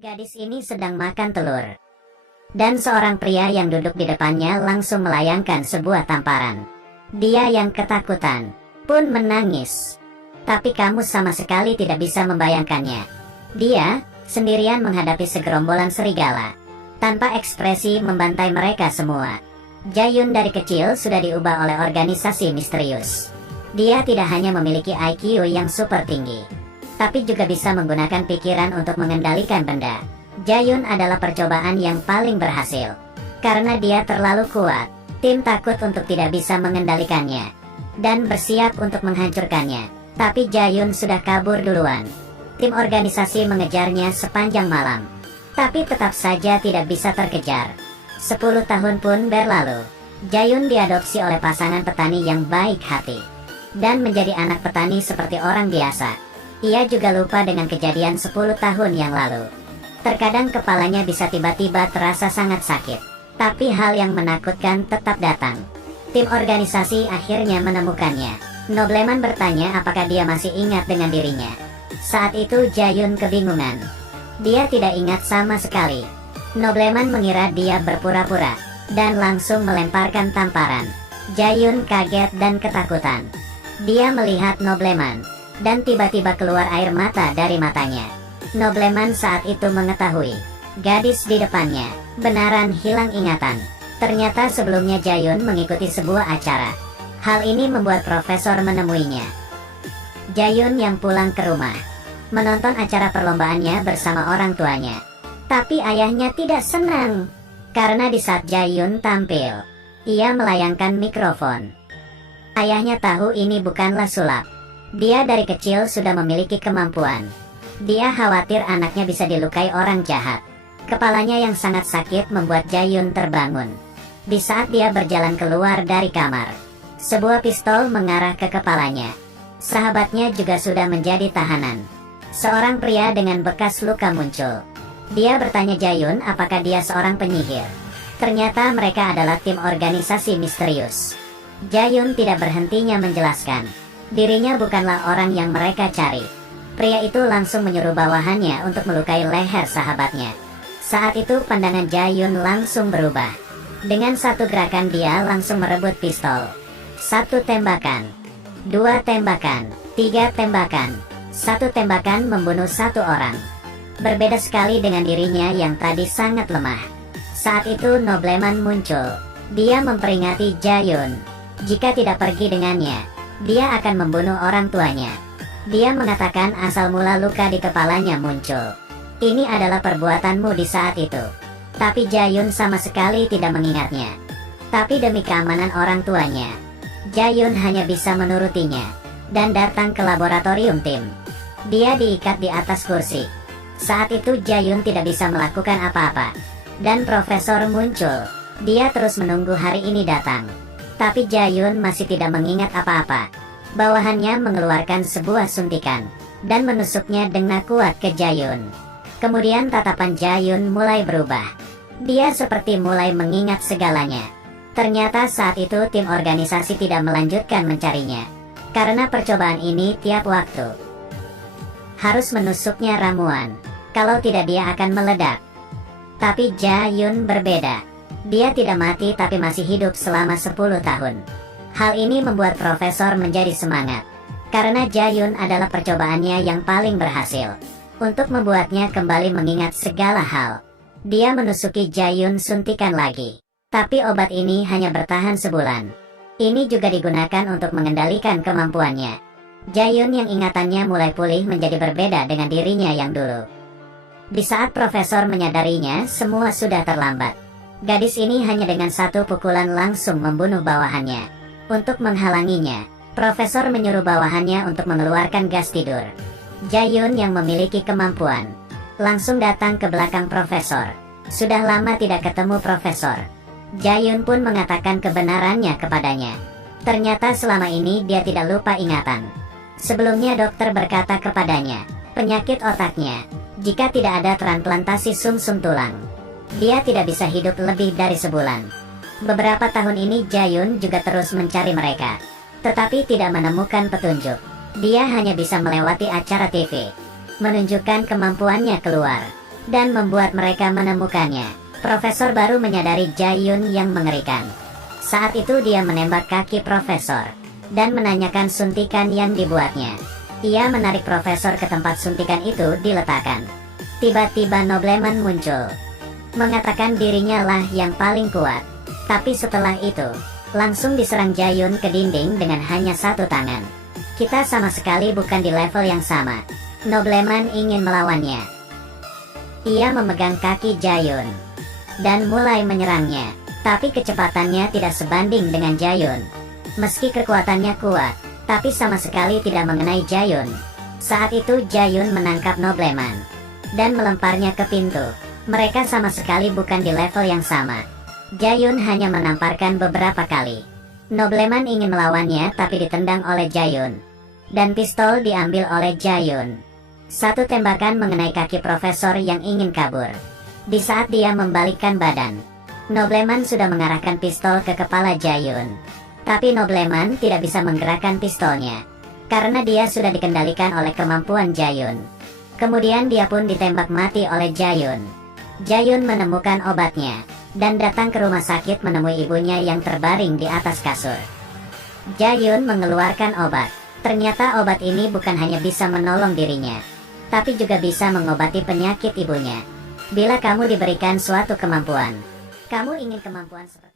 Gadis ini sedang makan telur, dan seorang pria yang duduk di depannya langsung melayangkan sebuah tamparan. Dia yang ketakutan pun menangis, tapi kamu sama sekali tidak bisa membayangkannya. Dia sendirian menghadapi segerombolan serigala, tanpa ekspresi membantai mereka semua. Jae-yun dari kecil sudah diubah oleh organisasi misterius. Dia tidak hanya memiliki IQ yang super tinggi, tapi juga bisa menggunakan pikiran untuk mengendalikan benda. Jae-yun adalah percobaan yang paling berhasil. Karena dia terlalu kuat, tim takut untuk tidak bisa mengendalikannya, dan bersiap untuk menghancurkannya. Tapi Jae-yun sudah kabur duluan. Tim organisasi mengejarnya sepanjang malam, tapi tetap saja tidak bisa terkejar. 10 tahun pun berlalu. Jae-yun diadopsi oleh pasangan petani yang baik hati, dan menjadi anak petani seperti orang biasa. Ia juga lupa dengan kejadian 10 tahun yang lalu. Terkadang kepalanya bisa tiba-tiba terasa sangat sakit, tapi hal yang menakutkan tetap datang. Tim organisasi akhirnya menemukannya. Nobleman bertanya apakah dia masih ingat dengan dirinya. Saat itu Jae-yun kebingungan. Dia tidak ingat sama sekali. Nobleman mengira dia berpura-pura, dan langsung melemparkan tamparan. Jae-yun kaget dan ketakutan. Dia melihat Nobleman, dan tiba-tiba keluar air mata dari matanya. Nobleman saat itu mengetahui gadis di depannya benaran hilang ingatan. Ternyata sebelumnya Jae-yun mengikuti sebuah acara. Hal ini membuat profesor menemuinya. Jae-yun yang pulang ke rumah, menonton acara perlombaannya bersama orang tuanya. Tapi ayahnya tidak senang, karena di saat Jae-yun tampil, ia melayangkan mikrofon. Ayahnya tahu ini bukanlah sulap. Dia dari kecil sudah memiliki kemampuan. Dia khawatir anaknya bisa dilukai orang jahat. Kepalanya yang sangat sakit membuat Jae-yun terbangun. Di saat dia berjalan keluar dari kamar, sebuah pistol mengarah ke kepalanya. Sahabatnya juga sudah menjadi tahanan. Seorang pria dengan bekas luka muncul. Dia bertanya Jae-yun apakah dia seorang penyihir. Ternyata mereka adalah tim organisasi misterius. Jae-yun tidak berhentinya menjelaskan. Dirinya bukanlah orang yang mereka cari. Pria itu langsung menyuruh bawahannya untuk melukai leher sahabatnya. Saat itu pandangan Jae-yun langsung berubah. Dengan satu gerakan dia langsung merebut pistol. 1 tembakan, 2 tembakan, 3 tembakan. 1 tembakan membunuh 1 orang. Berbeda sekali dengan dirinya yang tadi sangat lemah. Saat itu Nobleman muncul. Dia memperingati Jae-yun. Jika tidak pergi dengannya, dia akan membunuh orang tuanya. Dia mengatakan asal mula luka di kepalanya muncul. Ini adalah perbuatanmu di saat itu. Tapi Jae-yun sama sekali tidak mengingatnya. Tapi demi keamanan orang tuanya, Jae-yun hanya bisa menurutinya, dan datang ke laboratorium tim. Dia diikat di atas kursi. Saat itu Jae-yun tidak bisa melakukan apa-apa. Dan profesor muncul. Dia terus menunggu hari ini datang. Tapi Jae-yun masih tidak mengingat apa-apa. Bawahannya mengeluarkan sebuah suntikan, dan menusuknya dengan kuat ke Jae-yun. Kemudian tatapan Jae-yun mulai berubah. Dia seperti mulai mengingat segalanya. Ternyata saat itu tim organisasi tidak melanjutkan mencarinya, karena percobaan ini tiap waktu harus menusuknya ramuan. Kalau tidak dia akan meledak. Tapi Jae-yun berbeda. Dia tidak mati tapi masih hidup selama 10 tahun. Hal ini membuat profesor menjadi semangat, karena Jae-yun adalah percobaannya yang paling berhasil. Untuk membuatnya kembali mengingat segala hal, dia menusuki Jae-yun suntikan lagi. Tapi obat ini hanya bertahan sebulan. Ini juga digunakan untuk mengendalikan kemampuannya. Jae-yun yang ingatannya mulai pulih menjadi berbeda dengan dirinya yang dulu. Di saat profesor menyadarinya, semua sudah terlambat. Gadis ini hanya dengan 1 pukulan langsung membunuh bawahannya. Untuk menghalanginya, profesor menyuruh bawahannya untuk mengeluarkan gas tidur. Jae-yun yang memiliki kemampuan langsung datang ke belakang profesor. Sudah lama tidak ketemu profesor. Jae-yun pun mengatakan kebenarannya kepadanya. Ternyata selama ini dia tidak lupa ingatan. Sebelumnya dokter berkata kepadanya, penyakit otaknya, jika tidak ada transplantasi sumsum tulang, dia tidak bisa hidup lebih dari sebulan. Beberapa tahun ini Jae-yun juga terus mencari mereka, tetapi tidak menemukan petunjuk. Dia hanya bisa melewati acara TV, menunjukkan kemampuannya keluar. dan membuat mereka menemukannya. Profesor baru menyadari Jae-yun yang mengerikan. Saat itu dia menembak kaki profesor dan menanyakan suntikan yang dibuatnya. Ia menarik profesor ke tempat suntikan itu diletakkan. Tiba-tiba nobleman muncul, mengatakan dirinya lah yang paling kuat. Tapi setelah itu, langsung diserang Jae-yun ke dinding dengan hanya satu tangan. Kita sama sekali bukan di level yang sama. Nobleman ingin melawannya. Ia memegang kaki Jae-yun dan mulai menyerangnya. Tapi kecepatannya tidak sebanding dengan Jae-yun. Meski kekuatannya kuat, tapi sama sekali tidak mengenai Jae-yun. Saat itu Jae-yun menangkap nobleman dan melemparnya ke pintu. Mereka sama sekali bukan di level yang sama. Jae-yun hanya menamparkan beberapa kali. Nobleman ingin melawannya tapi ditendang oleh Jae-yun, dan pistol diambil oleh Jae-yun. Satu tembakan mengenai kaki profesor yang ingin kabur. Di saat dia membalikkan badan, nobleman sudah mengarahkan pistol ke kepala Jae-yun. Tapi nobleman tidak bisa menggerakkan pistolnya, karena dia sudah dikendalikan oleh kemampuan Jae-yun. Kemudian dia pun ditembak mati oleh Jae-yun. Jae-yun menemukan obatnya dan datang ke rumah sakit menemui ibunya yang terbaring di atas kasur. Jae-yun mengeluarkan obat. Ternyata obat ini bukan hanya bisa menolong dirinya, tapi juga bisa mengobati penyakit ibunya. Bila kamu diberikan suatu kemampuan, kamu ingin kemampuan seperti